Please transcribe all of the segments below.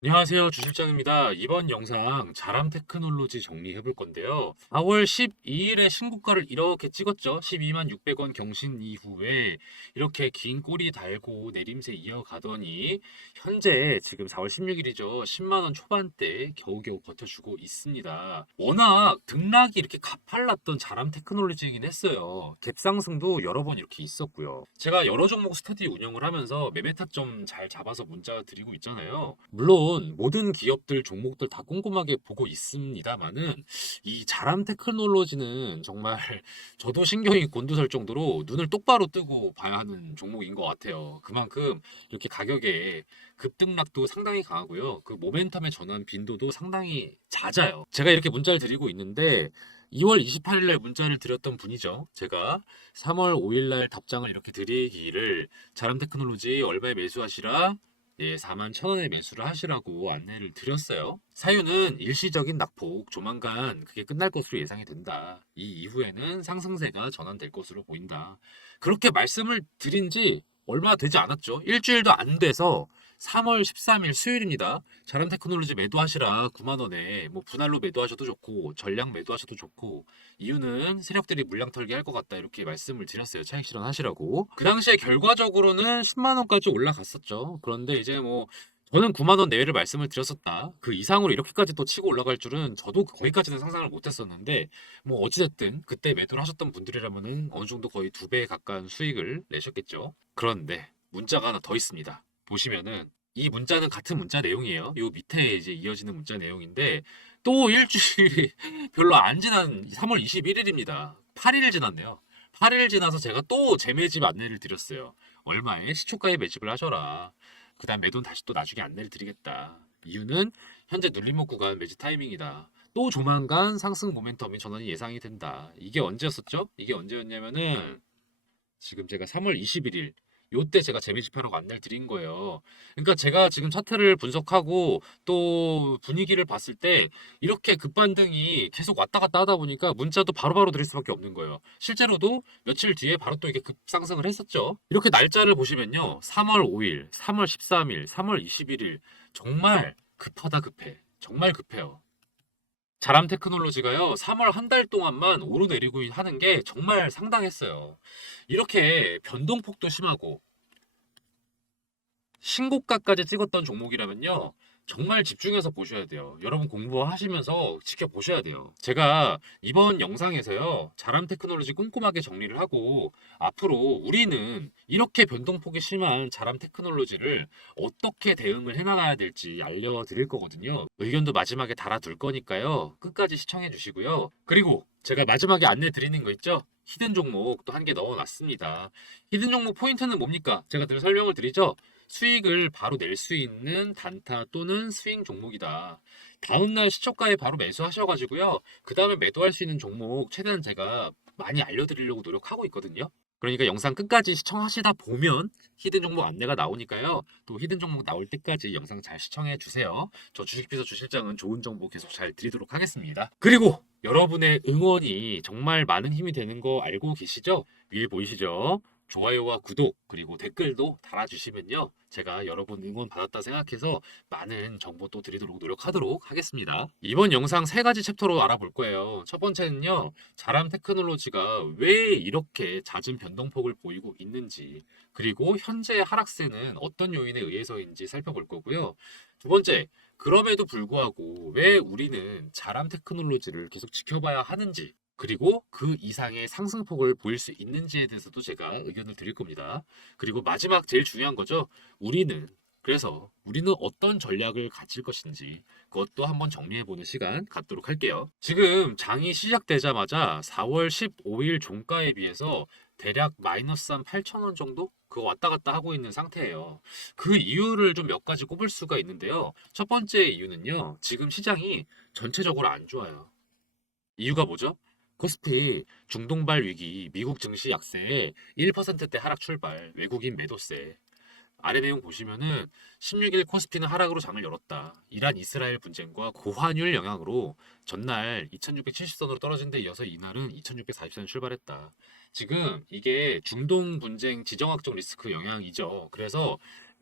안녕하세요. 주실장입니다. 이번 영상 자람 테크놀로지 정리해 볼 건데요. 4월 12일에 신고가를 이렇게 찍었죠. 12만 600원 경신 이후에 이렇게 긴 꼬리 달고 내림세 이어가더니 현재 지금 4월 16일이죠. 10만 원 초반대 겨우겨우 버텨주고 있습니다. 워낙 등락이 이렇게 가팔랐던 자람 테크놀로지이긴 했어요. 갭상승도 여러 번 이렇게 있었고요. 제가 여러 종목 스터디 운영을 하면서 매매 타점 잘 잡아서 문자 드리고 있잖아요. 물론 모든 기업들 종목들 다 꼼꼼하게 보고 있습니다만은 이 자람 테크놀로지는 정말 저도 신경이 곤두설 정도로 눈을 똑바로 뜨고 봐야 하는 종목인 것 같아요. 그만큼 이렇게 가격에 급등락도 상당히 강하고요. 그 모멘텀의 전환 빈도도 상당히 잦아요. 제가 이렇게 문자를 드리고 있는데 2월 28일 날 문자를 드렸던 분이죠. 제가 3월 5일 날 답장을 이렇게 드리기를 자람 테크놀로지 얼마에 매수하시라? 예, 4만 1,000원에 매수를 하시라고 안내를 드렸어요. 사유는 일시적인 낙폭, 조만간 그게 끝날 것으로 예상이 된다. 이 이후에는 상승세가 전환될 것으로 보인다. 그렇게 말씀을 드린 지 얼마 되지 않았죠. 일주일도 안 돼서 3월 13일 수요일입니다. 자람 테크놀로지 매도하시라 9만 원에 뭐 분할로 매도하셔도 좋고 전량 매도하셔도 좋고 이유는 세력들이 물량 털기 할 것 같다 이렇게 말씀을 드렸어요. 차익 실현하시라고. 그 당시에 결과적으로는 10만 원까지 올라갔었죠. 그런데 이제 뭐 저는 9만 원 내외를 말씀을 드렸었다. 그 이상으로 이렇게까지 또 치고 올라갈 줄은 저도 거기까지는 상상을 못했었는데 뭐 어찌됐든 그때 매도를 하셨던 분들이라면은 어느 정도 거의 2배 가까운 수익을 내셨겠죠. 그런데 문자가 하나 더 있습니다. 보시면은 이 문자는 같은 문자 내용이에요. 요 밑에 이제 이어지는 문자 내용인데 또 일주일이 별로 안 지난 3월 21일입니다. 8일 지났네요. 8일 지나서 제가 또 재매집 안내를 드렸어요. 얼마에 시초가에 매집을 하셔라. 그다음 매도는 다시 또 나중에 안내를 드리겠다. 이유는 현재 눌림목 구간 매집 타이밍이다. 또 조만간 상승 모멘텀이 전환이 예상이 된다. 이게 언제였었죠? 이게 언제였냐면은 지금 제가 3월 21일 요때 제가 재매집하라고 안내를 드린 거예요. 그러니까 제가 지금 차트를 분석하고 또 분위기를 봤을 때 이렇게 급반등이 계속 왔다 갔다 하다 보니까 문자도 바로바로 드릴 수밖에 없는 거예요. 실제로도 며칠 뒤에 바로 또 이게 급상승을 했었죠. 이렇게 날짜를 보시면요. 3월 5일, 3월 13일, 3월 21일 정말 급하다 급해. 정말 급해요. 자람 테크놀로지가요, 3월 한 달 동안만 오르내리고 하는 게 정말 상당했어요. 이렇게 변동폭도 심하고 신고가까지 찍었던 종목이라면요. 정말 집중해서 보셔야 돼요. 여러분 공부하시면서 지켜보셔야 돼요. 제가 이번 영상에서요. 자람 테크놀로지 꼼꼼하게 정리를 하고 앞으로 우리는 이렇게 변동폭이 심한 자람 테크놀로지를 어떻게 대응을 해나가야 될지 알려드릴 거거든요. 의견도 마지막에 달아둘 거니까요. 끝까지 시청해 주시고요. 그리고 제가 마지막에 안내 드리는 거 있죠? 히든 종목 또 한 개 넣어놨습니다. 히든 종목 포인트는 뭡니까? 제가 늘 설명을 드리죠. 수익을 바로 낼 수 있는 단타 또는 스윙 종목이다. 다음날 시초가에 바로 매수하셔가지고요. 그 다음에 매도할 수 있는 종목 최대한 제가 많이 알려드리려고 노력하고 있거든요. 그러니까 영상 끝까지 시청하시다 보면 히든 종목 안내가 나오니까요. 또 히든 종목 나올 때까지 영상 잘 시청해 주세요. 저 주식비서 주실장은 좋은 정보 계속 잘 드리도록 하겠습니다. 그리고 여러분의 응원이 정말 많은 힘이 되는 거 알고 계시죠? 위에 보이시죠? 좋아요와 구독 그리고 댓글도 달아주시면요. 제가 여러분 응원 받았다 생각해서 많은 정보 또 드리도록 노력하도록 하겠습니다. 이번 영상 세 가지 챕터로 알아볼 거예요. 첫 번째는요. 자람 테크놀로지가 왜 이렇게 잦은 변동폭을 보이고 있는지 그리고 현재 하락세는 어떤 요인에 의해서인지 살펴볼 거고요. 두 번째, 그럼에도 불구하고 왜 우리는 자람 테크놀로지를 계속 지켜봐야 하는지 그리고 그 이상의 상승폭을 보일 수 있는지에 대해서도 제가 의견을 드릴 겁니다. 그리고 마지막 제일 중요한 거죠. 우리는 어떤 전략을 가질 것인지 그것도 한번 정리해보는 시간 갖도록 할게요. 지금 장이 시작되자마자 4월 15일 종가에 비해서 대략 마이너스 한 8,000원 정도? 그거 왔다 갔다 하고 있는 상태예요. 그 이유를 좀 몇 가지 꼽을 수가 있는데요. 첫 번째 이유는요. 지금 시장이 전체적으로 안 좋아요. 이유가 뭐죠? 코스피 중동발 위기, 미국 증시 약세, 1%대 하락 출발, 외국인 매도세. 아래 내용 보시면은 16일 코스피는 하락으로 장을 열었다. 이란 이스라엘 분쟁과 고환율 영향으로 전날 2670선으로 떨어진 데 이어서 이날은 2640선 출발했다. 지금 이게 중동 분쟁 지정학적 리스크 영향이죠. 그래서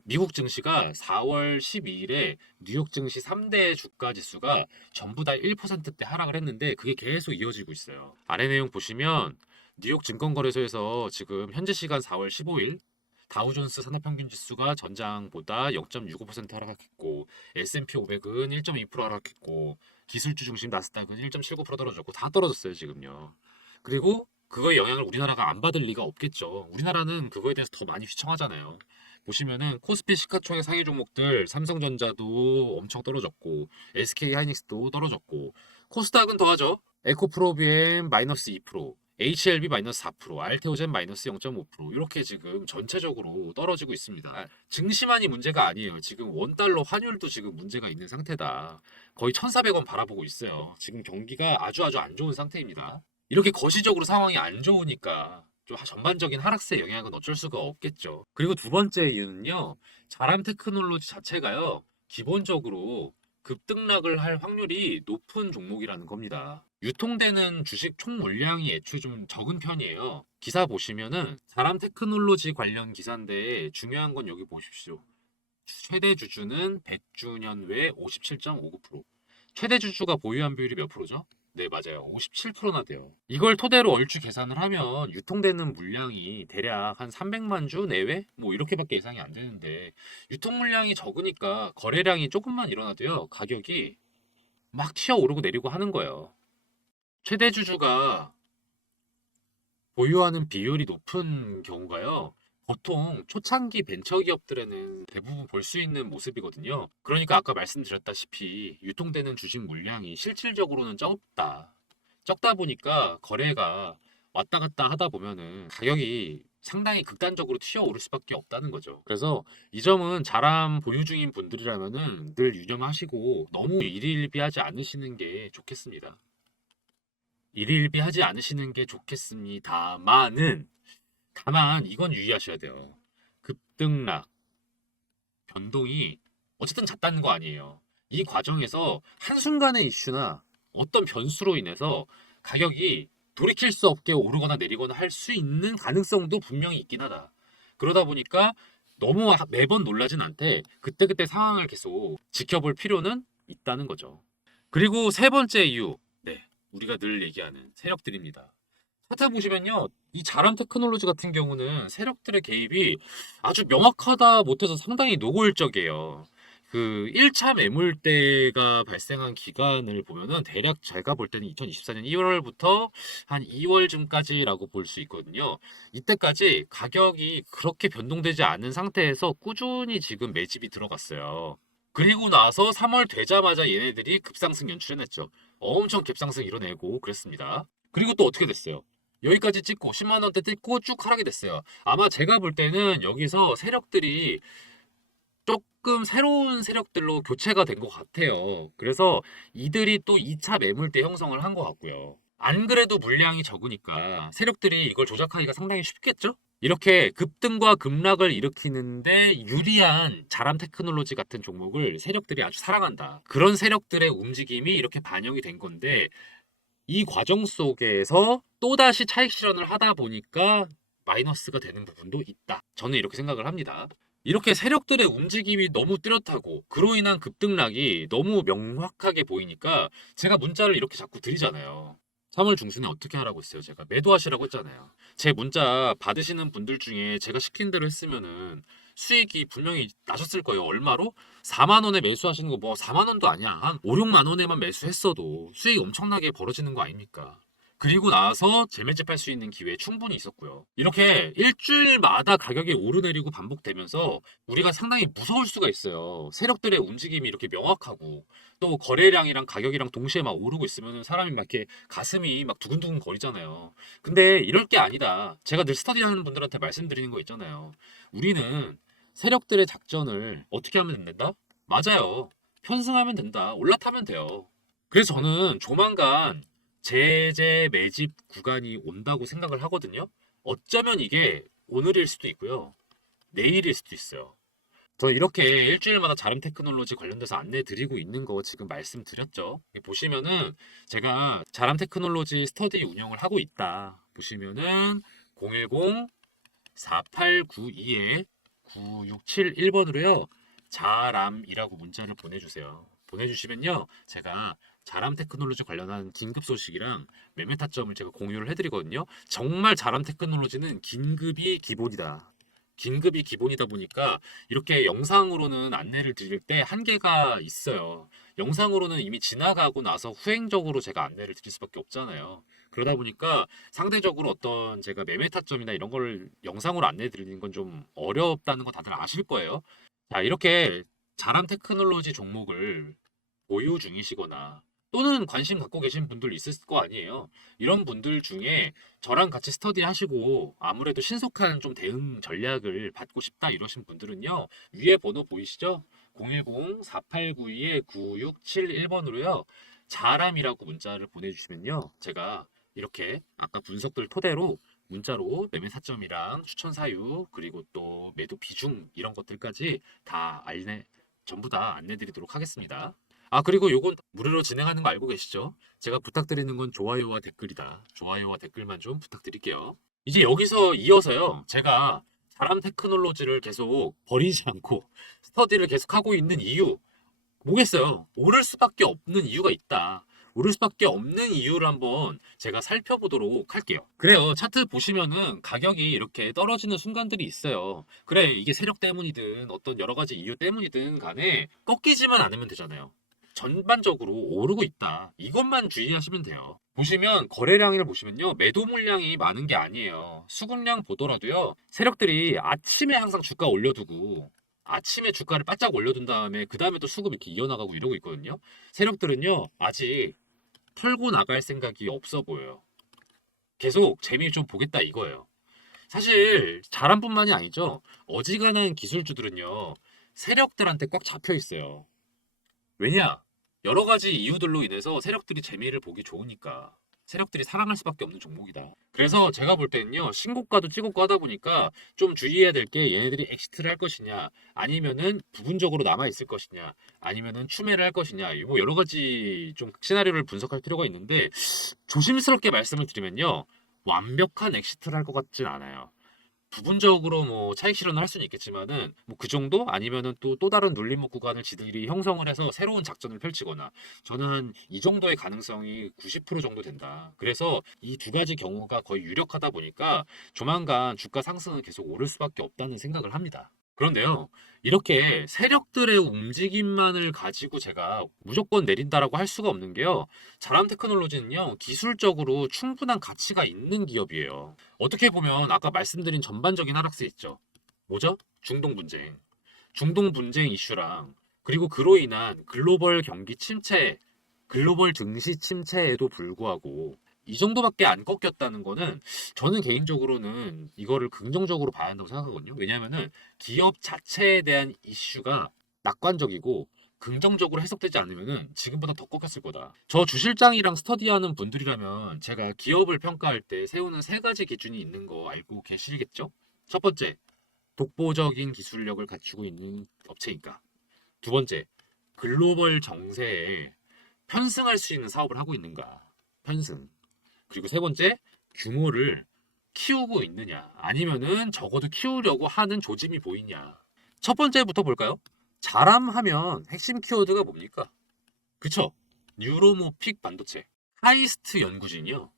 미국 증시가 4월 12일에 뉴욕 증시 3대 주가 지수가 전부 다 1%대 하락을 했는데 그게 계속 이어지고 있어요. 아래 내용 보시면 뉴욕 증권거래소에서 지금 현재 시간 4월 15일 다우존스 산업평균 지수가 전장보다 0.65% 하락했고 S&P 500은 1.2% 하락했고 기술주 중심 나스닥은 1.79% 떨어졌고 다 떨어졌어요 지금요. 그리고 그거의 영향을 우리나라가 안 받을 리가 없겠죠. 우리나라는 그거에 대해서 더 많이 휘청하잖아요. 보시면은 코스피 시가총액 상위 종목들 삼성전자도 엄청 떨어졌고 SK 하이닉스도 떨어졌고 코스닥은 더하죠. 에코프로비엠 마이너스 2%, HLB 마이너스 4%, 알테오젠 마이너스 0.5% 이렇게 지금 전체적으로 떨어지고 있습니다. 증시만이 문제가 아니에요. 지금 원달러 환율도 지금 문제가 있는 상태다. 거의 1,400원 바라보고 있어요. 지금 경기가 아주 안 좋은 상태입니다. 이렇게 거시적으로 상황이 안 좋으니까 좀 전반적인 하락세 영향은 어쩔 수가 없겠죠. 그리고 두 번째 이유는요. 자람 테크놀로지 자체가요. 기본적으로 급등락을 할 확률이 높은 종목이라는 겁니다. 유통되는 주식 총 물량이 애초에 좀 적은 편이에요. 기사 보시면은 자람 테크놀로지 관련 기사인데 중요한 건 여기 보십시오. 최대 주주는 100주년 외 57.59%. 최대 주주가 보유한 비율이 몇 프로죠? 네, 맞아요. 57%나 돼요. 이걸 토대로 얼추 계산을 하면 유통되는 물량이 대략 한 300만 주 내외? 뭐 이렇게밖에 예상이 안 되는데 유통 물량이 적으니까 거래량이 조금만 일어나도요. 가격이 막 튀어오르고 내리고 하는 거예요. 최대 주주가 보유하는 비율이 높은 경우가요. 보통 초창기 벤처기업들에는 대부분 볼 수 있는 모습이거든요. 그러니까 아까 말씀드렸다시피 유통되는 주식 물량이 실질적으로는 적다. 적다 보니까 거래가 왔다 갔다 하다 보면은 가격이 상당히 극단적으로 튀어오를 수밖에 없다는 거죠. 그래서 이 점은 자람 보유 중인 분들이라면은 늘 유념하시고 너무 일희일비하지 않으시는 게 좋겠습니다. 일일비하지 않으시는 게 좋겠습니다만은 다만 이건 유의하셔야 돼요. 급등락, 변동이 어쨌든 잦다는 거 아니에요. 이 과정에서 한순간의 이슈나 어떤 변수로 인해서 가격이 돌이킬 수 없게 오르거나 내리거나 할 수 있는 가능성도 분명히 있긴 하다. 그러다 보니까 너무 매번 놀라진 않되 그때그때 상황을 계속 지켜볼 필요는 있다는 거죠. 그리고 세 번째 이유, 네, 우리가 늘 얘기하는 세력들입니다. 찾아보시면요, 이 자람 테크놀로지 같은 경우는 세력들의 개입이 아주 명확하다 못해서 상당히 노골적이에요. 그 1차 매물대가 발생한 기간을 보면은 대략 제가 볼 때는 2024년 1월부터 한 2월쯤까지라고 볼 수 있거든요. 이때까지 가격이 그렇게 변동되지 않은 상태에서 꾸준히 지금 매집이 들어갔어요. 그리고 나서 3월 되자마자 얘네들이 급상승 연출해냈죠. 엄청 급상승 이뤄내고 그랬습니다. 그리고 또 어떻게 됐어요? 여기까지 찍고 10만 원대 찍고 쭉 하락이 됐어요. 아마 제가 볼 때는 여기서 세력들이 조금 새로운 세력들로 교체가 된 것 같아요. 그래서 이들이 또 2차 매물대 형성을 한 것 같고요. 안 그래도 물량이 적으니까 세력들이 이걸 조작하기가 상당히 쉽겠죠? 이렇게 급등과 급락을 일으키는데 유리한 자람 테크놀로지 같은 종목을 세력들이 아주 사랑한다. 그런 세력들의 움직임이 이렇게 반영이 된 건데 이 과정 속에서 또다시 차익 실현을 하다 보니까 마이너스가 되는 부분도 있다. 저는 이렇게 생각을 합니다. 이렇게 세력들의 움직임이 너무 뚜렷하고 그로 인한 급등락이 너무 명확하게 보이니까 제가 문자를 이렇게 자꾸 드리잖아요. 3월 중순에 어떻게 하라고 했어요? 제가 매도하시라고 했잖아요. 제 문자 받으시는 분들 중에 제가 시킨 대로 했으면은 수익이 분명히 나셨을 거예요. 얼마로? 4만 원에 매수하시는 거 뭐 4만 원도 아니야. 한 5, 6만 원에만 매수했어도 수익이 엄청나게 벌어지는 거 아닙니까? 그리고 나서 재매집할 수 있는 기회 충분히 있었고요. 이렇게 일주일마다 가격이 오르내리고 반복되면서 우리가 상당히 무서울 수가 있어요. 세력들의 움직임이 이렇게 명확하고 또 거래량이랑 가격이랑 동시에 막 오르고 있으면 사람이 막 이렇게 가슴이 막 두근두근 거리잖아요. 근데 이럴 게 아니다. 제가 늘 스터디하는 분들한테 말씀드리는 거 있잖아요. 우리는 세력들의 작전을 어떻게 하면 된다? 맞아요. 편승하면 된다. 올라타면 돼요. 그래서 저는 조만간 제재 매집 구간이 온다고 생각을 하거든요. 어쩌면 이게 오늘일 수도 있고요. 내일일 수도 있어요. 저 이렇게 일주일마다 자름 테크놀로지 관련돼서 안내 드리고 있는 거 지금 말씀드렸죠. 보시면은 제가 자람 테크놀로지 스터디 운영을 하고 있다. 보시면은 010-4892에 9671번으로요. 자람이라고 문자를 보내주세요. 보내주시면요. 제가 자람 테크놀로지 관련한 긴급 소식이랑 매매 타점을 제가 공유를 해드리거든요. 정말 자람 테크놀로지는 긴급이 기본이다. 긴급이 기본이다 보니까 이렇게 영상으로는 안내를 드릴 때 한계가 있어요. 영상으로는 이미 지나가고 나서 후행적으로 제가 안내를 드릴 수밖에 없잖아요. 그러다 보니까 상대적으로 어떤 제가 매매 타점이나 이런 걸 영상으로 안내 드리는 건 좀 어렵다는 거 다들 아실 거예요. 자, 이렇게 자람 테크놀로지 종목을 보유 중이시거나 또는 관심 갖고 계신 분들 있을 거 아니에요. 이런 분들 중에 저랑 같이 스터디 하시고 아무래도 신속한 좀 대응 전략을 받고 싶다 이러신 분들은요. 위에 번호 보이시죠? 010-4892-9671번으로요. 자람이라고 문자를 보내주시면요. 제가 이렇게 아까 분석들 토대로 문자로 매매 타점이랑 추천 사유 그리고 또 매도 비중 이런 것들까지 다 전부 다 안내 드리도록 하겠습니다. 아, 그리고 요건 무료로 진행하는 거 알고 계시죠? 제가 부탁드리는 건 좋아요와 댓글이다. 좋아요와 댓글만 좀 부탁드릴게요. 이제 여기서 이어서요. 제가 자람 테크놀로지를 계속 버리지 않고 스터디를 계속 하고 있는 이유 뭐겠어요? 오를 수밖에 없는 이유가 있다. 오를 수밖에 없는 이유를 한번 제가 살펴보도록 할게요. 그래요. 차트 보시면은 가격이 이렇게 떨어지는 순간들이 있어요. 그래, 이게 세력 때문이든 어떤 여러 가지 이유 때문이든 간에 꺾이지만 않으면 되잖아요. 전반적으로 오르고 있다. 이것만 주의하시면 돼요. 보시면 거래량을 보시면요. 매도 물량이 많은 게 아니에요. 수급량 보더라도요. 세력들이 아침에 항상 주가 올려두고 아침에 주가를 바짝 올려둔 다음에 그 다음에 또 수급 이렇게 이어나가고 이러고 있거든요. 세력들은요. 아직 털고 나갈 생각이 없어 보여요. 계속 재미 좀 보겠다 이거예요. 사실 자람뿐만이 아니죠. 어지간한 기술주들은요. 세력들한테 꽉 잡혀 있어요. 왜냐? 여러 가지 이유들로 인해서 세력들이 재미를 보기 좋으니까. 세력들이 사랑할 수밖에 없는 종목이다. 그래서 제가 볼 때는요, 신고가도 찍었고 하다 보니까 좀 주의해야 될 게 얘네들이 엑시트를 할 것이냐, 아니면은 부분적으로 남아있을 것이냐, 아니면은 추매를 할 것이냐, 뭐 여러 가지 좀 시나리오를 분석할 필요가 있는데, 조심스럽게 말씀을 드리면요, 완벽한 엑시트를 할 것 같진 않아요. 부분적으로 뭐 차익 실현을 할 수는 있겠지만은 뭐 그 정도 아니면은 또 다른 눌림목 구간을 지들이 형성을 해서 새로운 작전을 펼치거나 저는 이 정도의 가능성이 90% 정도 된다. 그래서 이 두 가지 경우가 거의 유력하다 보니까 조만간 주가 상승은 계속 오를 수밖에 없다는 생각을 합니다. 그런데요, 이렇게 세력들의 움직임만을 가지고 제가 무조건 내린다라고 할 수가 없는 게요. 자람 테크놀로지는요, 기술적으로 충분한 가치가 있는 기업이에요. 어떻게 보면 아까 말씀드린 전반적인 하락세 있죠. 뭐죠? 중동 분쟁. 중동 분쟁 이슈랑 그리고 그로 인한 글로벌 경기 침체, 글로벌 증시 침체에도 불구하고 이 정도밖에 안 꺾였다는 거는 저는 개인적으로는 이거를 긍정적으로 봐야 한다고 생각하거든요. 왜냐하면은 기업 자체에 대한 이슈가 낙관적이고 긍정적으로 해석되지 않으면은 지금보다 더 꺾였을 거다. 저 주실장이랑 스터디하는 분들이라면 제가 기업을 평가할 때 세우는 세 가지 기준이 있는 거 알고 계시겠죠? 첫 번째, 독보적인 기술력을 갖추고 있는 업체인가? 두 번째, 글로벌 정세에 편승할 수 있는 사업을 하고 있는가? 편승. 그리고 세 번째, 규모를 키우고 있느냐? 아니면은 적어도 키우려고 하는 조짐이 보이냐? 첫 번째부터 볼까요? 자람하면 핵심 키워드가 뭡니까? 그쵸? 뉴로모픽 반도체. 하이스트 연구진이요.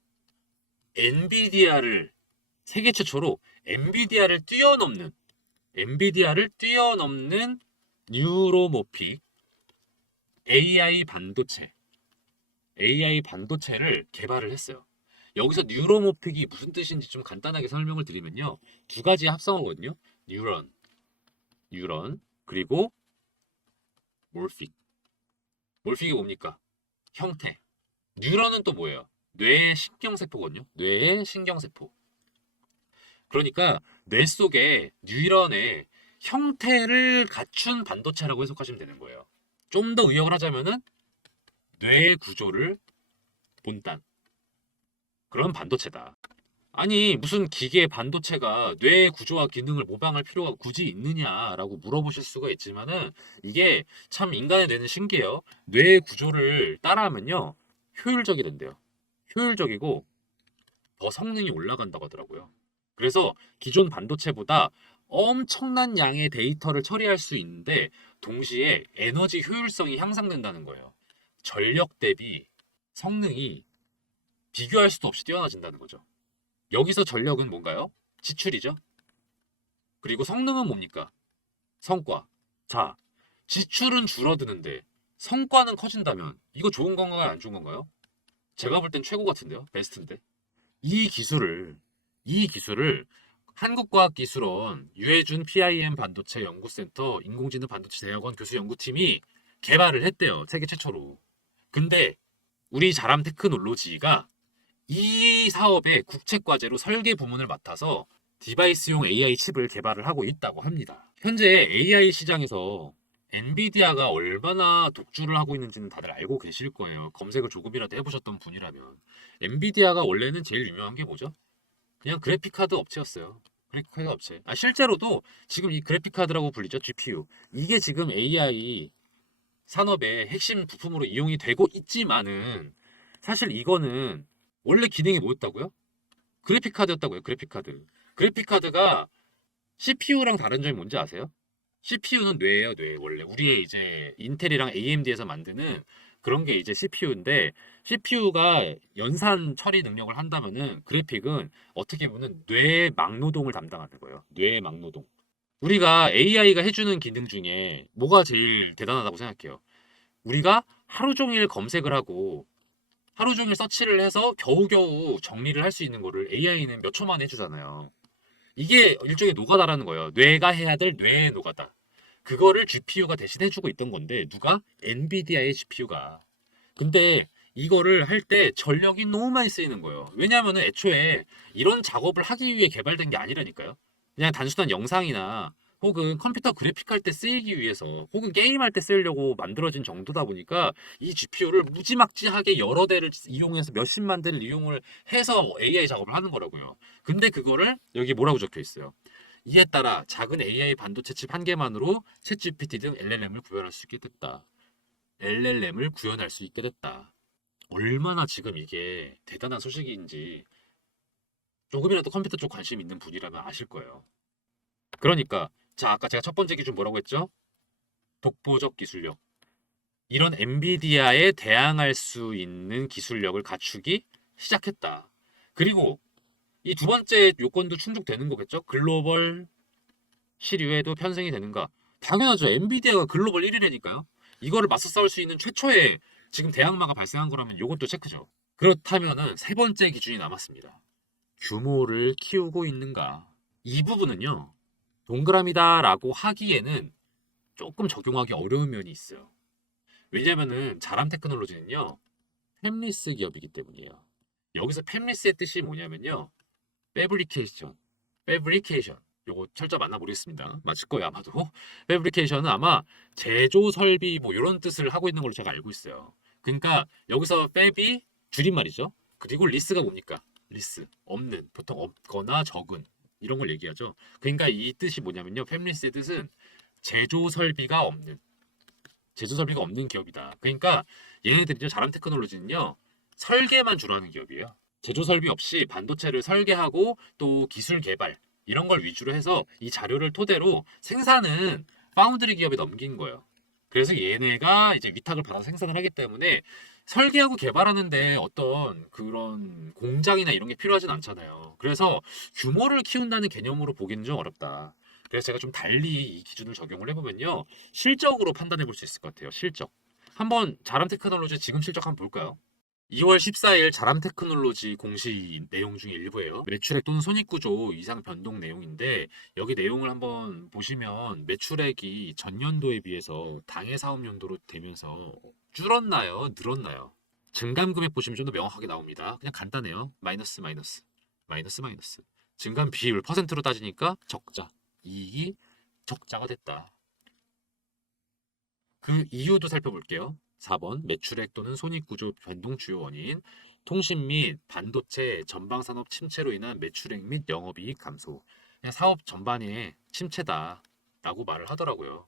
엔비디아를 세계 최초로 엔비디아를 뛰어넘는 뉴로모픽 AI 반도체를 개발을 했어요. 여기서 뉴로모픽이 무슨 뜻인지 좀 간단하게 설명을 드리면요. 두 가지 합성어거든요. 뉴런, 그리고 몰픽. 몰픽이 뭡니까? 형태. 뉴런은 또 뭐예요? 뇌의 신경세포거든요. 뇌의 신경세포. 그러니까 뇌 속에 뉴런의 형태를 갖춘 반도체라고 해석하시면 되는 거예요. 좀 더 의역을 하자면은 뇌의 구조를 본딴 그런 반도체다. 아니 무슨 기계 반도체가 뇌의 구조와 기능을 모방할 필요가 굳이 있느냐라고 물어보실 수가 있지만은 이게 참 인간의 뇌는 신기해요. 뇌의 구조를 따라하면요 효율적이 된대요. 효율적이고 더 성능이 올라간다고 하더라고요. 그래서 기존 반도체보다 엄청난 양의 데이터를 처리할 수 있는데 동시에 에너지 효율성이 향상된다는 거예요. 전력 대비 성능이 비교할 수도 없이 뛰어나진다는 거죠. 여기서 전력은 뭔가요? 지출이죠. 그리고 성능은 뭡니까? 성과. 자, 지출은 줄어드는데 성과는 커진다면 이거 좋은 건가요? 안 좋은 건가요? 제가 볼 땐 최고 같은데요? 베스트인데. 이 기술을 한국과학기술원 유해준 PIM 반도체 연구센터 인공지능 반도체 대학원 교수 연구팀이 개발을 했대요. 세계 최초로. 근데 우리 자람 테크놀로지가 이 사업의 국책과제로 설계 부문을 맡아서 디바이스용 AI 칩을 개발을 하고 있다고 합니다. 현재 AI 시장에서 엔비디아가 얼마나 독주를 하고 있는지는 다들 알고 계실 거예요. 검색을 조금이라도 해보셨던 분이라면. 엔비디아가 원래는 제일 유명한 게 뭐죠? 그냥 그래픽카드 업체였어요. 그래픽카드 업체. 실제로도 지금 이 그래픽카드라고 불리죠. GPU. 이게 지금 AI 산업의 핵심 부품으로 이용이 되고 있지만은 사실 이거는 원래 기능이 뭐였다고요? 그래픽카드였다고요. 그래픽카드. 그래픽카드가 CPU랑 다른 점이 뭔지 아세요? CPU는 뇌예요, 뇌. 원래 우리의 이제 인텔이랑 AMD에서 만드는 그런 게 이제 CPU인데 CPU가 연산 처리 능력을 한다면은 그래픽은 어떻게 보면 뇌 막노동을 담당하는 거예요. 뇌 막노동. 우리가 AI가 해주는 기능 중에 뭐가 제일 대단하다고 생각해요? 우리가 하루 종일 검색을 하고 하루 종일 서치를 해서 겨우겨우 정리를 할 수 있는 거를 AI는 몇 초 만에 해주잖아요. 이게 일종의 노가다라는 거예요. 뇌가 해야 될 뇌의 노가다. 그거를 GPU가 대신 해주고 있던 건데 누가? 엔비디아의 GPU가. 근데 이거를 할 때 전력이 너무 많이 쓰이는 거예요. 왜냐하면 애초에 이런 작업을 하기 위해 개발된 게 아니라니까요. 그냥 단순한 영상이나 혹은 컴퓨터 그래픽 할 때 쓰이기 위해서 혹은 게임할 때 쓰려고 만들어진 정도다 보니까 이 GPU를 무지막지하게 여러 대를 이용해서 몇십만 대를 이용을 해서 AI 작업을 하는 거라고요. 근데 그거를 여기 뭐라고 적혀 있어요. 이에 따라 작은 AI 반도체 칩 한 개만으로 챗GPT 등 LLM을 구현할 수 있게 됐다. LLM을 구현할 수 있게 됐다. 얼마나 지금 이게 대단한 소식인지 조금이라도 컴퓨터 쪽 관심 있는 분이라면 아실 거예요. 그러니까 자 아까 제가 첫 번째 기준 뭐라고 했죠? 독보적 기술력. 이런 엔비디아에 대항할 수 있는 기술력을 갖추기 시작했다. 그리고 이 두 번째 요건도 충족되는 거겠죠? 글로벌 시류에도 편승이 되는가? 당연하죠. 엔비디아가 글로벌 1위라니까요. 이거를 맞서 싸울 수 있는 최초의 지금 대항마가 발생한 거라면 이것도 체크죠. 그렇다면은 세 번째 기준이 남았습니다. 규모를 키우고 있는가? 이 부분은요. 동그라미다라고 하기에는 조금 적용하기 어려운 면이 있어요. 왜냐면은 자람 테크놀로지는요. 팹리스 기업이기 때문이에요. 여기서 팹리스의 뜻이 뭐냐면요. 패브리케이션. 패브리케이션. 요거 철자 맞나 모르겠습니다. 맞을 거예요, 아마도. 패브리케이션은 아마 제조 설비 뭐 이런 뜻을 하고 있는 걸로 제가 알고 있어요. 그러니까 여기서 팹이 줄임말이죠. 그리고 리스가 뭡니까? 리스. 없는. 보통 없거나 적은. 이런 걸 얘기하죠. 그러니까 이 뜻이 뭐냐면요. 팹리스의 뜻은 제조 설비가 없는. 제조 설비가 없는 기업이다. 그러니까 얘네들이죠. 자람 테크놀로지는요. 설계만 주로 하는 기업이에요. 제조 설비 없이 반도체를 설계하고 또 기술 개발 이런 걸 위주로 해서 이 자료를 토대로 생산은 파운드리 기업에 넘긴 거예요. 그래서 얘네가 이제 위탁을 받아서 생산을 하기 때문에 설계하고 개발하는데 어떤 그런 공장이나 이런 게 필요하진 않잖아요. 그래서 규모를 키운다는 개념으로 보기는 좀 어렵다. 그래서 제가 좀 달리 이 기준을 적용을 해보면요. 실적으로 판단해 볼 수 있을 것 같아요. 실적. 한번 자람 테크놀로지 지금 실적 한번 볼까요? 2월 14일 자람 테크놀로지 공시 내용 중에 일부예요. 매출액 또는 손익구조 이상 변동 내용인데 여기 내용을 한번 보시면 매출액이 전년도에 비해서 당해 사업 연도로 되면서 줄었나요? 늘었나요? 증감 금액 보시면 좀 더 명확하게 나옵니다. 그냥 간단해요. 마이너스 마이너스 마이너스 마이너스. 증감 비율 퍼센트로 따지니까 적자. 이익이 적자가 됐다. 그 이유도 살펴볼게요. 4번 매출액 또는 손익구조 변동 주요 원인 통신 및 반도체 전방 산업 침체로 인한 매출액 및 영업이익 감소. 그냥 사업 전반에 침체다라고 말을 하더라고요.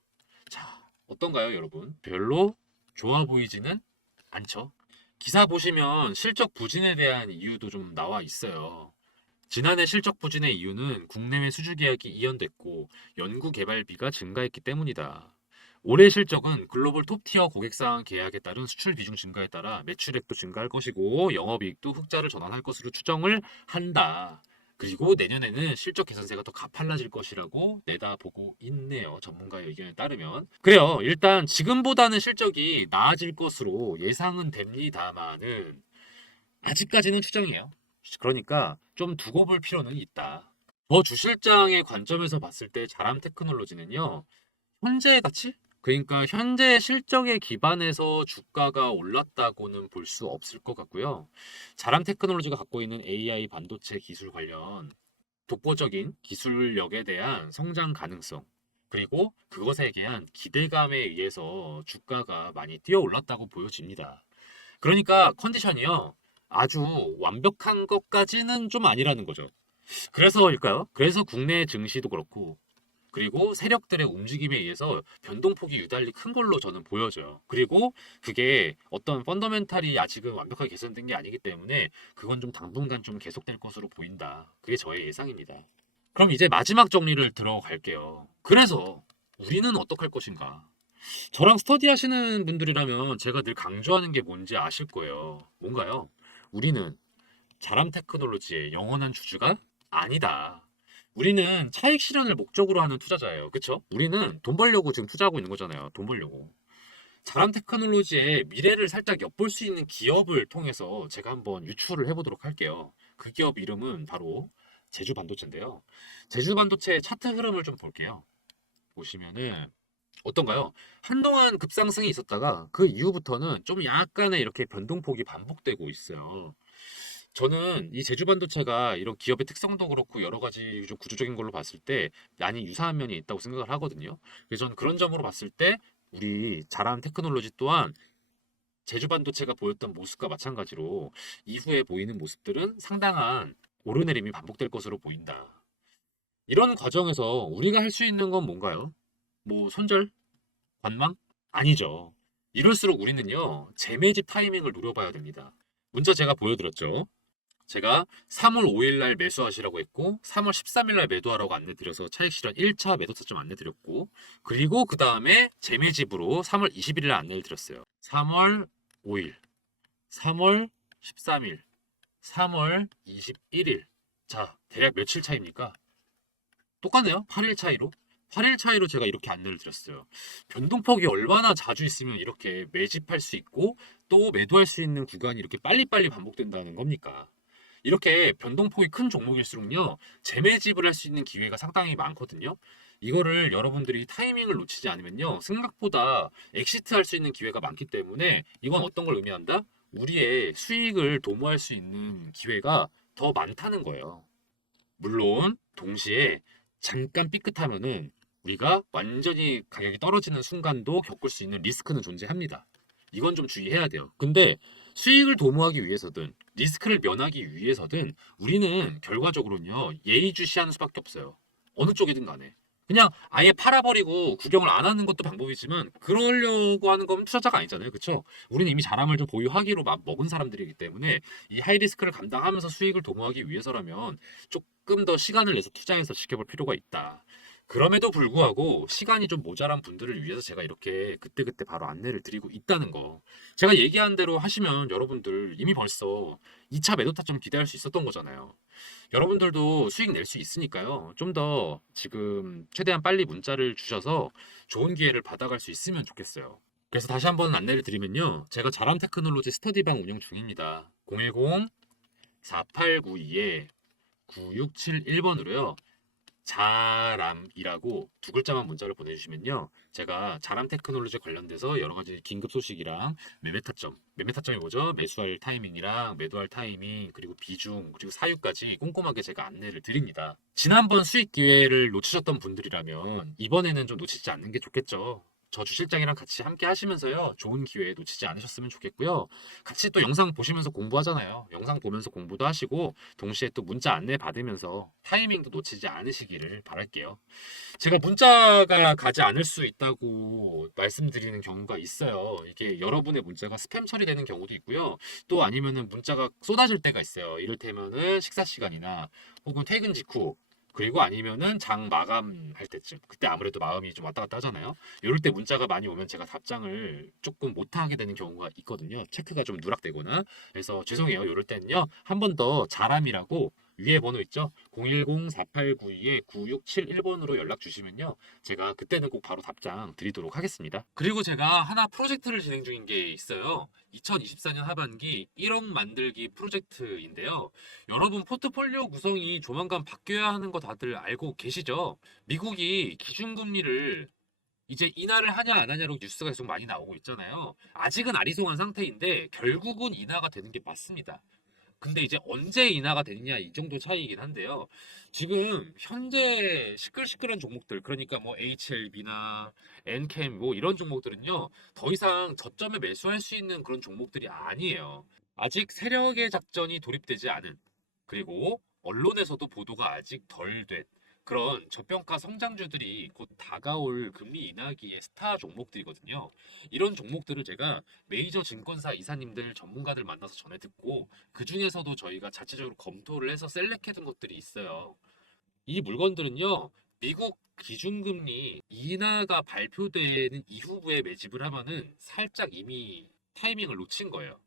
자, 어떤가요, 여러분? 별로 좋아 보이지는 않죠. 기사 보시면 실적 부진에 대한 이유도 좀 나와 있어요. 지난해 실적 부진의 이유는 국내외 수주 계약이 이연됐고 연구 개발비가 증가했기 때문이다. 올해 실적은 글로벌 톱티어 고객사항 계약에 따른 수출 비중 증가에 따라 매출액도 증가할 것이고 영업이익도 흑자를 전환할 것으로 추정을 한다. 그리고 내년에는 실적 개선세가 더 가팔라질 것이라고 내다보고 있네요. 전문가의 의견에 따르면. 그래요. 일단 지금보다는 실적이 나아질 것으로 예상은 됩니다만은 아직까지는 추정이에요. 그러니까 좀 두고 볼 필요는 있다. 저 주실장의 관점에서 봤을 때 자람 테크놀로지는요. 현재의 가치? 그러니까 현재 실적에 기반해서 주가가 올랐다고는 볼 수 없을 것 같고요. 자람 테크놀로지가 갖고 있는 AI 반도체 기술 관련 독보적인 기술력에 대한 성장 가능성, 그리고 그것에 대한 기대감에 의해서 주가가 많이 뛰어 올랐다고 보여집니다. 그러니까 컨디션이요. 아주 완벽한 것까지는 좀 아니라는 거죠. 그래서일까요? 그래서 국내 증시도 그렇고 그리고 세력들의 움직임에 의해서 변동폭이 유달리 큰 걸로 저는 보여져요. 그리고 그게 어떤 펀더멘탈이 아직은 완벽하게 개선된 게 아니기 때문에 그건 좀 당분간 좀 계속될 것으로 보인다. 그게 저의 예상입니다. 그럼 이제 마지막 정리를 들어갈게요. 그래서 우리는 어떡할 것인가? 저랑 스터디 하시는 분들이라면 제가 늘 강조하는 게 뭔지 아실 거예요. 뭔가요? 우리는 자람 테크놀로지의 영원한 주주가 아니다. 우리는 차익 실현을 목적으로 하는 투자자예요. 그쵸? 우리는 돈 벌려고 지금 투자하고 있는 거잖아요. 돈 벌려고. 자람 테크놀로지의 미래를 살짝 엿볼 수 있는 기업을 통해서 제가 한번 유출을 해보도록 할게요. 그 기업 이름은 바로 제주반도체인데요. 제주반도체의 차트 흐름을 좀 볼게요. 보시면은 어떤가요? 한동안 급상승이 있었다가 그 이후부터는 좀 약간의 이렇게 변동폭이 반복되고 있어요. 저는 이 제주반도체가 이런 기업의 특성도 그렇고 여러 가지 좀 구조적인 걸로 봤을 때 많이 유사한 면이 있다고 생각을 하거든요. 그래서 저는 그런 점으로 봤을 때 우리 자람 테크놀로지 또한 제주반도체가 보였던 모습과 마찬가지로 이후에 보이는 모습들은 상당한 오르내림이 반복될 것으로 보인다. 이런 과정에서 우리가 할 수 있는 건 뭔가요? 뭐 손절? 관망? 아니죠. 이럴수록 우리는요, 재매집 타이밍을 노려봐야 됩니다. 문자 제가 보여드렸죠. 제가 3월 5일 날 매수하시라고 했고 3월 13일 날 매도하라고 안내드려서 차익 실현 1차 매도 타점 안내드렸고 그리고 그 다음에 재매집으로 3월 21일 날 안내를 드렸어요. 3월 5일, 3월 13일, 3월 21일. 자, 대략 며칠 차이입니까? 똑같네요. 8일 차이로. 8일 차이로 제가 이렇게 안내를 드렸어요. 변동폭이 얼마나 자주 있으면 이렇게 매집할 수 있고 또 매도할 수 있는 구간이 이렇게 빨리빨리 반복된다는 겁니까? 이렇게 변동폭이 큰 종목일수록요, 재매집을 할 수 있는 기회가 상당히 많거든요. 이거를 여러분들이 타이밍을 놓치지 않으면요, 생각보다 엑시트 할 수 있는 기회가 많기 때문에 이건 어떤 걸 의미한다? 우리의 수익을 도모할 수 있는 기회가 더 많다는 거예요. 물론 동시에 잠깐 삐끗하면은 우리가 완전히 가격이 떨어지는 순간도 겪을 수 있는 리스크는 존재합니다. 이건 좀 주의해야 돼요. 근데 수익을 도모하기 위해서든 리스크를 면하기 위해서든 우리는 결과적으로는요, 예의주시하는 수밖에 없어요. 어느 쪽이든 간에. 그냥 아예 팔아버리고 구경을 안 하는 것도 방법이지만 그러려고 하는 건 투자자가 아니잖아요. 그쵸? 우리는 이미 자람을 좀 보유하기로 먹은 사람들이기 때문에 이 하이리스크를 감당하면서 수익을 도모하기 위해서라면 조금 더 시간을 내서 투자해서 지켜볼 필요가 있다. 그럼에도 불구하고 시간이 좀 모자란 분들을 위해서 제가 이렇게 그때그때 바로 안내를 드리고 있다는 거. 제가 얘기한 대로 하시면 여러분들 이미 벌써 2차 매도 타점 기대할 수 있었던 거잖아요. 여러분들도 수익 낼 수 있으니까요. 좀 더 지금 최대한 빨리 문자를 주셔서 좋은 기회를 받아갈 수 있으면 좋겠어요. 그래서 다시 한번 안내를 드리면요. 제가 자람 테크놀로지 스터디방 운영 중입니다. 010-4892-9671번으로요. 자람이라고 두 글자만 문자를 보내주시면요. 제가 자람 테크놀로지 관련돼서 여러 가지 긴급 소식이랑 매매 타점이 뭐죠? 매수할 타이밍이랑 매도할 타이밍, 그리고 비중, 그리고 사유까지 꼼꼼하게 제가 안내를 드립니다. 지난번 수익 기회를 놓치셨던 분들이라면 이번에는 좀 놓치지 않는 게 좋겠죠. 저 주실장이랑 같이 함께 하시면서요. 좋은 기회 놓치지 않으셨으면 좋겠고요. 같이 또 영상 보시면서 공부하잖아요. 영상 보면서 공부도 하시고 동시에 또 문자 안내 받으면서 타이밍도 놓치지 않으시기를 바랄게요. 제가 문자가 가지 않을 수 있다고 말씀드리는 경우가 있어요. 이게 여러분의 문자가 스팸 처리되는 경우도 있고요. 또 아니면은 문자가 쏟아질 때가 있어요. 이를테면은 식사 시간이나 혹은 퇴근 직후 그리고 아니면은 장 마감할 때쯤 그때 아무래도 마음이 좀 왔다 갔다 하잖아요. 이럴 때 문자가 많이 오면 제가 답장을 조금 못하게 되는 경우가 있거든요. 체크가 좀 누락되거나 그래서 죄송해요. 이럴 때는요 한 번 더 자람이라고 위에 번호 있죠? 010-4892-9671번으로 연락 주시면요. 제가 그때는 꼭 바로 답장 드리도록 하겠습니다. 그리고 제가 하나 프로젝트를 진행 중인 게 있어요. 2024년 하반기 1억 만들기 프로젝트인데요. 여러분 포트폴리오 구성이 조만간 바뀌어야 하는 거 다들 알고 계시죠? 미국이 기준금리를 이제 인하를 하냐 안 하냐로 뉴스가 계속 많이 나오고 있잖아요. 아직은 아리송한 상태인데 결국은 인하가 되는 게 맞습니다. 근데 이제 언제 인하가 되느냐 이 정도 차이이긴 한데요. 지금 현재 시끌시끌한 종목들 그러니까 뭐 HLB나 엔캠 뭐 이런 종목들은요. 더 이상 저점에 매수할 수 있는 그런 종목들이 아니에요. 아직 세력의 작전이 돌입되지 않은 그리고 언론에서도 보도가 아직 덜 된 그런 저평가 성장주들이 곧 다가올 금리 인하기의 스타 종목들이거든요. 이런 종목들을 제가 메이저 증권사 이사님들 전문가들 만나서 전해 듣고 그 중에서도 저희가 자체적으로 검토를 해서 셀렉해둔 것들이 있어요. 이 물건들은요, 미국 기준금리 인하가 발표되는 이후에 매집을 하면은 살짝 이미 타이밍을 놓친 거예요.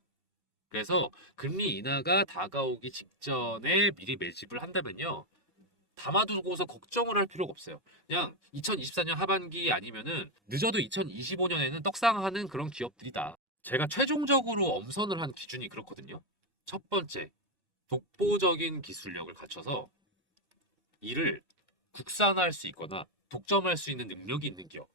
그래서 금리 인하가 다가오기 직전에 미리 매집을 한다면요, 담아두고서 걱정을 할 필요가 없어요. 그냥 2024년 하반기 아니면은 늦어도 2025년에는 떡상하는 그런 기업들이다. 제가 최종적으로 엄선을 한 기준이 그렇거든요. 첫 번째, 독보적인 기술력을 갖춰서 이를 국산화할 수 있거나 독점할 수 있는 능력이 있는 기업.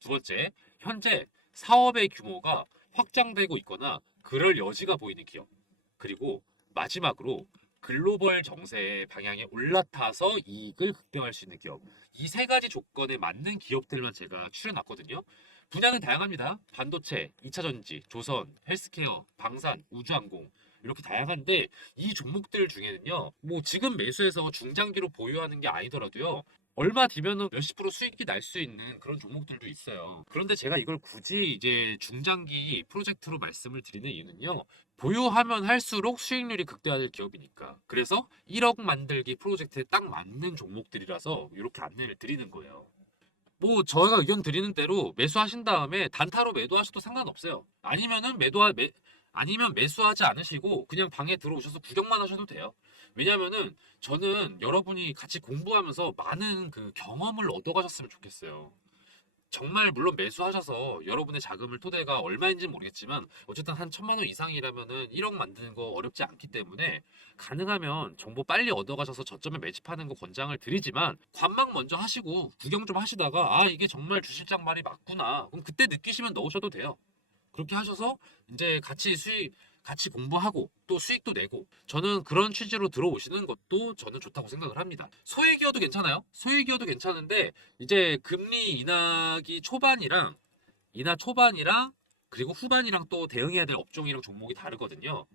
두 번째, 현재 사업의 규모가 확장되고 있거나 그럴 여지가 보이는 기업. 그리고 마지막으로 글로벌 정세의 방향에 올라타서 이익을 극대화할 수 있는 기업. 이 세 가지 조건에 맞는 기업들만 제가 추려놨거든요. 분야는 다양합니다. 반도체, 2차 전지, 조선, 헬스케어, 방산, 우주항공 이렇게 다양한데 이 종목들 중에는요. 뭐 지금 매수해서 중장기로 보유하는 게 아니더라도요. 얼마 뒤면은 몇십 프로 수익이 날 수 있는 그런 종목들도 있어요. 그런데 제가 이걸 굳이 이제 중장기 프로젝트로 말씀을 드리는 이유는요. 보유하면 할수록 수익률이 극대화될 기업이니까. 그래서 1억 만들기 프로젝트에 딱 맞는 종목들이라서 이렇게 안내를 드리는 거예요. 뭐 저희가 의견 드리는 대로 매수하신 다음에 단타로 매도하셔도 상관없어요. 아니면 매수하지 않으시고 그냥 방에 들어오셔서 구경만 하셔도 돼요. 왜냐면은 저는 여러분이 같이 공부하면서 많은 그 경험을 얻어가셨으면 좋겠어요. 정말 물론 매수하셔서 여러분의 자금을 토대가 얼마인지는 모르겠지만 어쨌든 한 1,000만 원 이상이라면은 1억 만드는 거 어렵지 않기 때문에 가능하면 정보 빨리 얻어가셔서 저점에 매집하는 거 권장을 드리지만 관망 먼저 하시고 구경 좀 하시다가 아 이게 정말 주실장 말이 맞구나 그럼 그때 느끼시면 넣으셔도 돼요. 그렇게 하셔서 이제 같이 공부하고 또 수익도 내고 저는 그런 취지로 들어오시는 것도 저는 좋다고 생각을 합니다. 소액이어도 괜찮아요. 소액이어도 괜찮은데 이제 금리 인하 초반이랑 그리고 후반이랑 또 대응해야 될 업종이랑 종목이 다르거든요.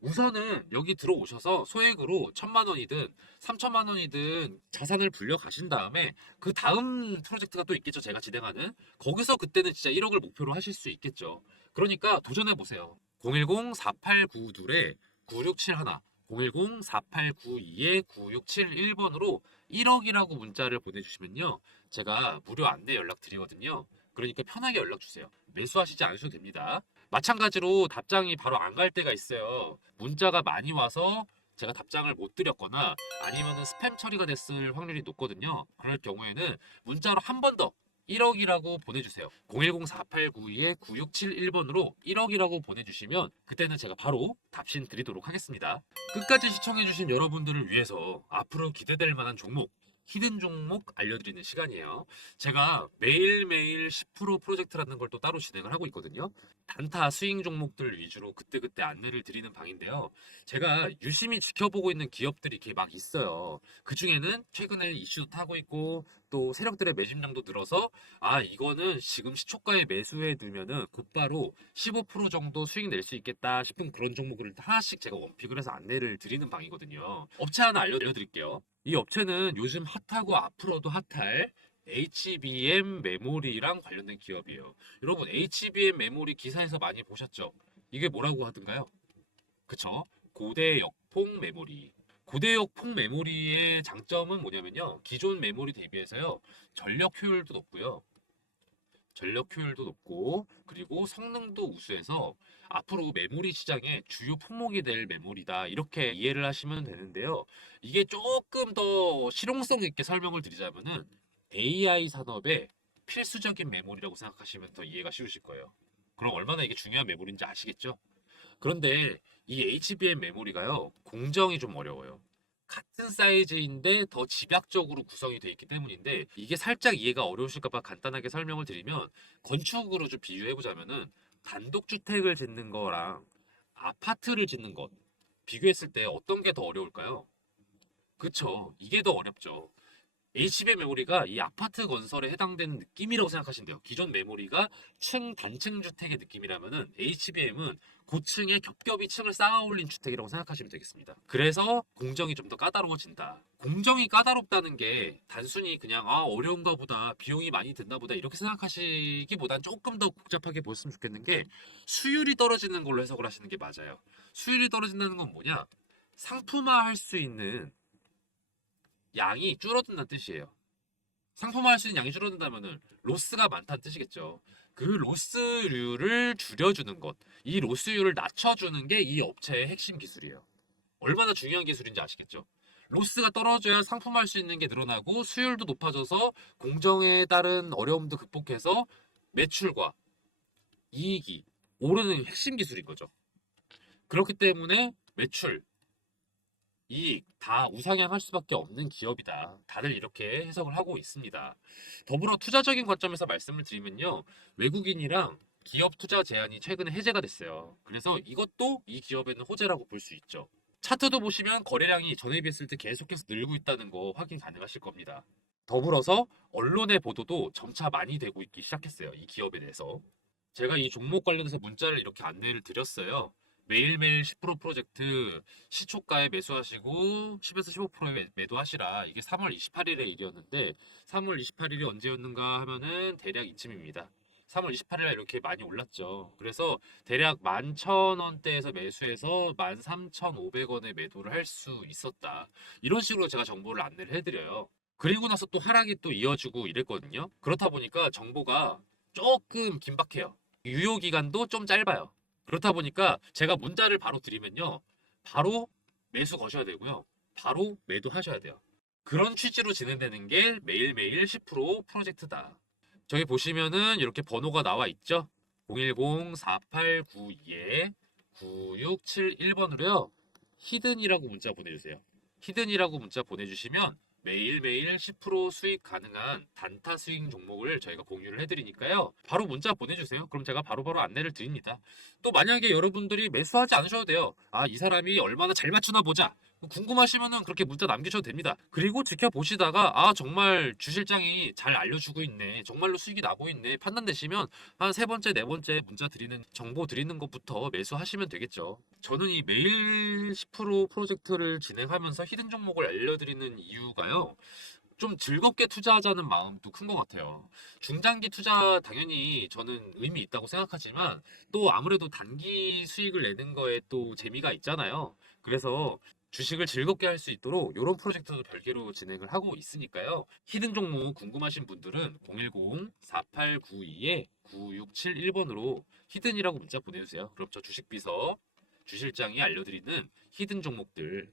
우선은 여기 들어오셔서 소액으로 1,000만 원이든 3,000만 원이든 자산을 불려 가신 다음에 그 다음 프로젝트가 또 있겠죠. 제가 진행하는. 거기서 그때는 진짜 1억을 목표로 하실 수 있겠죠. 그러니까 도전해 보세요. 010-4892-9671 010-4892-9671번으로 1억이라고 문자를 보내주시면요. 제가 무료 안내 연락 드리거든요. 그러니까 편하게 연락 주세요. 매수하시지 않으셔도 됩니다. 마찬가지로 답장이 바로 안 갈 때가 있어요. 문자가 많이 와서 제가 답장을 못 드렸거나 아니면은 스팸 처리가 됐을 확률이 높거든요. 그럴 경우에는 문자로 한 번 더 1억이라고 보내주세요. 010-4892-9671번으로 1억이라고 보내주시면 그때는 제가 바로 답신 드리도록 하겠습니다. 끝까지 시청해주신 여러분들을 위해서 앞으로 기대될 만한 종목 히든 종목 알려드리는 시간이에요. 제가 매일매일 10% 프로젝트라는 걸 또 따로 진행을 하고 있거든요. 단타 스윙 종목들 위주로 그때그때 안내를 드리는 방인데요. 제가 유심히 지켜보고 있는 기업들이 이렇게 막 있어요. 그 중에는 최근에 이슈도 타고 있고 또 세력들의 매집량도 늘어서 아 이거는 지금 시초가에 매수해 두면은 곧바로 15% 정도 수익 낼 수 있겠다 싶은 그런 종목을 하나씩 제가 원픽을 해서 안내를 드리는 방이거든요. 업체 하나 알려드릴게요. 이 업체는 요즘 핫하고 앞으로도 핫할 HBM 메모리랑 관련된 기업이에요. 여러분 HBM 메모리 기사에서 많이 보셨죠? 이게 뭐라고 하던가요? 그쵸? 고대 역폭 메모리. 고대 역폭 메모리의 장점은 뭐냐면요. 기존 메모리 대비해서요. 전력 효율도 높고요. 전력 효율도 높고 그리고 성능도 우수해서 앞으로 메모리 시장의 주요 품목이 될 메모리다 이렇게 이해를 하시면 되는데요. 이게 조금 더 실용성 있게 설명을 드리자면은 AI 산업의 필수적인 메모리라고 생각하시면 더 이해가 쉬우실 거예요. 그럼 얼마나 이게 중요한 메모리인지 아시겠죠? 그런데 이 HBM 메모리가요, 공정이 좀 어려워요. 같은 사이즈인데 더 집약적으로 구성이 되어 있기 때문인데 이게 살짝 이해가 어려우실까봐 간단하게 설명을 드리면 건축으로 좀 비유해 보자면은 단독주택을 짓는 거랑 아파트를 짓는 것 비교했을 때 어떤 게 더 어려울까요? 그쵸. 이게 더 어렵죠. HBM 메모리가 이 아파트 건설에 해당되는 느낌이라고 생각하시면 돼요. 기존 메모리가 단층 주택의 느낌이라면은 HBM은 고층에 겹겹이 층을 쌓아 올린 주택이라고 생각하시면 되겠습니다. 그래서 공정이 좀 더 까다로워진다. 공정이 까다롭다는 게 단순히 그냥 아 어려운가 보다 비용이 많이 든다 보다 이렇게 생각하시기보단 조금 더 복잡하게 보셨으면 좋겠는 게 수율이 떨어지는 걸로 해석을 하시는 게 맞아요. 수율이 떨어진다는 건 뭐냐? 상품화할 수 있는 양이 줄어든다는 뜻이에요. 상품화할 수 있는 양이 줄어든다면은 로스가 많다는 뜻이겠죠. 그 로스율을 줄여주는 것, 이 로스율을 낮춰주는 게 이 업체의 핵심 기술이에요. 얼마나 중요한 기술인지 아시겠죠? 로스가 떨어져야 상품화할 수 있는 게 늘어나고 수율도 높아져서 공정에 따른 어려움도 극복해서 매출과 이익이 오르는 핵심 기술인 거죠. 그렇기 때문에 매출, 이익 다 우상향할 수밖에 없는 기업이다. 다들 이렇게 해석을 하고 있습니다. 더불어 투자적인 관점에서 말씀을 드리면요. 외국인이랑 기업 투자 제한이 최근에 해제가 됐어요. 그래서 이것도 이 기업에는 호재라고 볼 수 있죠. 차트도 보시면 거래량이 전에 비했을 때 계속해서 늘고 있다는 거 확인 가능하실 겁니다. 더불어서 언론의 보도도 점차 많이 되고 있기 시작했어요. 이 기업에 대해서. 제가 이 종목 관련해서 문자를 이렇게 안내를 드렸어요. 매일매일 10% 프로젝트 시초가에 매수하시고 10에서 15%에 매도하시라. 이게 3월 28일의 일이었는데 3월 28일이 언제였는가 하면은 대략 이쯤입니다. 3월 28일에 이렇게 많이 올랐죠. 그래서 대략 11,000원대에서 매수해서 13,500원에 매도를 할 수 있었다. 이런 식으로 제가 정보를 안내를 해드려요. 그리고 나서 또 하락이 또 이어지고 이랬거든요. 그렇다 보니까 정보가 조금 긴박해요. 유효 기간도 좀 짧아요. 그렇다 보니까 제가 문자를 바로 드리면요. 바로 매수 거셔야 되고요. 바로 매도하셔야 돼요. 그런 취지로 진행되는 게 매일매일 10% 프로젝트다. 저기 보시면은 이렇게 번호가 나와 있죠. 010-4892-9671번으로요. 히든이라고 문자 보내주세요. 히든이라고 문자 보내주시면 매일매일 10% 수익 가능한 단타 스윙 종목을 저희가 공유를 해드리니까요. 바로 문자 보내주세요. 그럼 제가 바로바로 안내를 드립니다. 또 만약에 여러분들이 매수하지 않으셔도 돼요. 아, 이 사람이 얼마나 잘 맞추나 보자. 궁금하시면은 그렇게 문자 남기셔도 됩니다. 그리고 지켜보시다가 아 정말 주 실장이 잘 알려주고 있네. 정말로 수익이 나고 있네. 판단되시면 한 세 번째, 네 번째 문자 드리는 정보 드리는 것부터 매수하시면 되겠죠. 저는 이 매일 10% 프로젝트를 진행하면서 히든 종목을 알려드리는 이유가요. 좀 즐겁게 투자하자는 마음도 큰 것 같아요. 중장기 투자 당연히 저는 의미 있다고 생각하지만 또 아무래도 단기 수익을 내는 거에 또 재미가 있잖아요. 그래서 주식을 즐겁게 할 수 있도록 이런 프로젝트도 별개로 진행을 하고 있으니까요. 히든 종목 궁금하신 분들은 010-4892-9671번으로 히든이라고 문자 보내주세요. 그럼 저 주식비서 주실장이 알려드리는 히든 종목들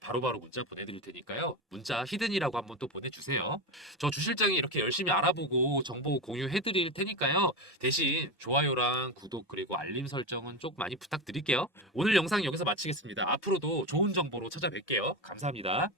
바로바로 문자 보내드릴 테니까요. 문자 히든이라고 한번 또 보내주세요. 저 주실장이 이렇게 열심히 알아보고 정보 공유해드릴 테니까요. 대신 좋아요랑 구독 그리고 알림 설정은 좀 많이 부탁드릴게요. 오늘 영상 여기서 마치겠습니다. 앞으로도 좋은 정보로 찾아뵐게요. 감사합니다.